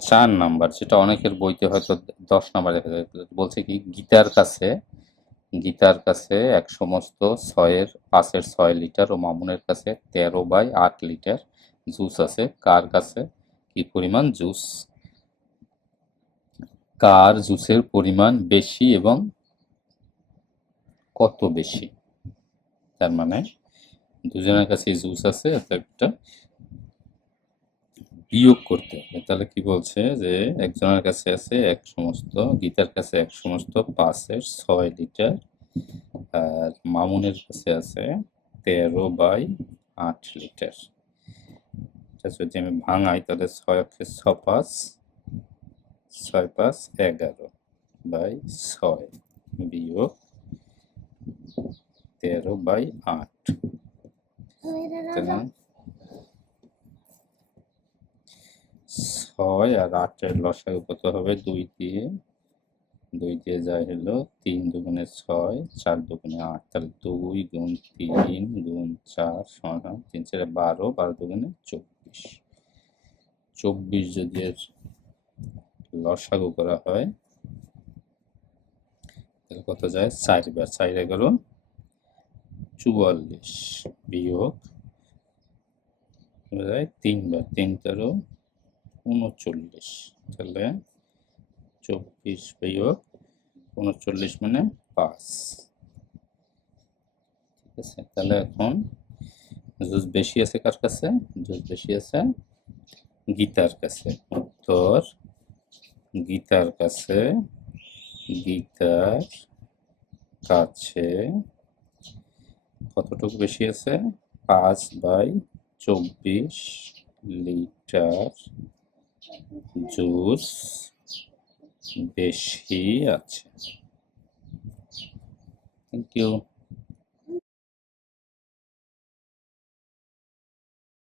4 number, যেটা অনেকের বইতে হয়তো 10 নাম্বার দেখা যায়। বলছে কি, গীতার কাছে এক সমস্ত 5-এর 6 লিটার ও মামুনের কাছে 13/8 লিটার জুস আছে। কার জুসের পরিমাণ বেশি এবং কত বেশি? তার মানে দুজনের কাছে জুস আছে, একটা বিয়োগ করতে হবে। তাহলে কি বলছে যে একজনের কাছে আছে গীতার কাছে এক সমস্ত 5-এর 6 লিটার, আর মামুনের কাছে আছে 13/8 লিটার। এটা যদি আমি ভাঙাই তাহলে 6 5 11/6 বিয়োগ 13/8। 6 আর 8-এর লসাগু কত হবে? 2 দিয়ে যায় হলো 3 দুগুণে 6, 4 দুগুণে 8। তাহলে 2 গুণ 3 গুণ 4 সমান 3 4 12, 12 দুগুণে 24। 24 যদি এর লসাগু করা হয় তাহলে কত যায়? 4 বার, 4 11 44 বিয়োগ 3 বার, 3 13 39। তাহলে 24 বিয়োগ 39 মানে 5। ঠিক আছে, তাহলে এখন জুস বেশি আছে কার কাছে? জুস বেশি আছে গীতার কাছে। উত্তর গীতার কাছে কতটুকু বেশি আছে? 5/24 লিটার জুস বেশি আছে। Thank you.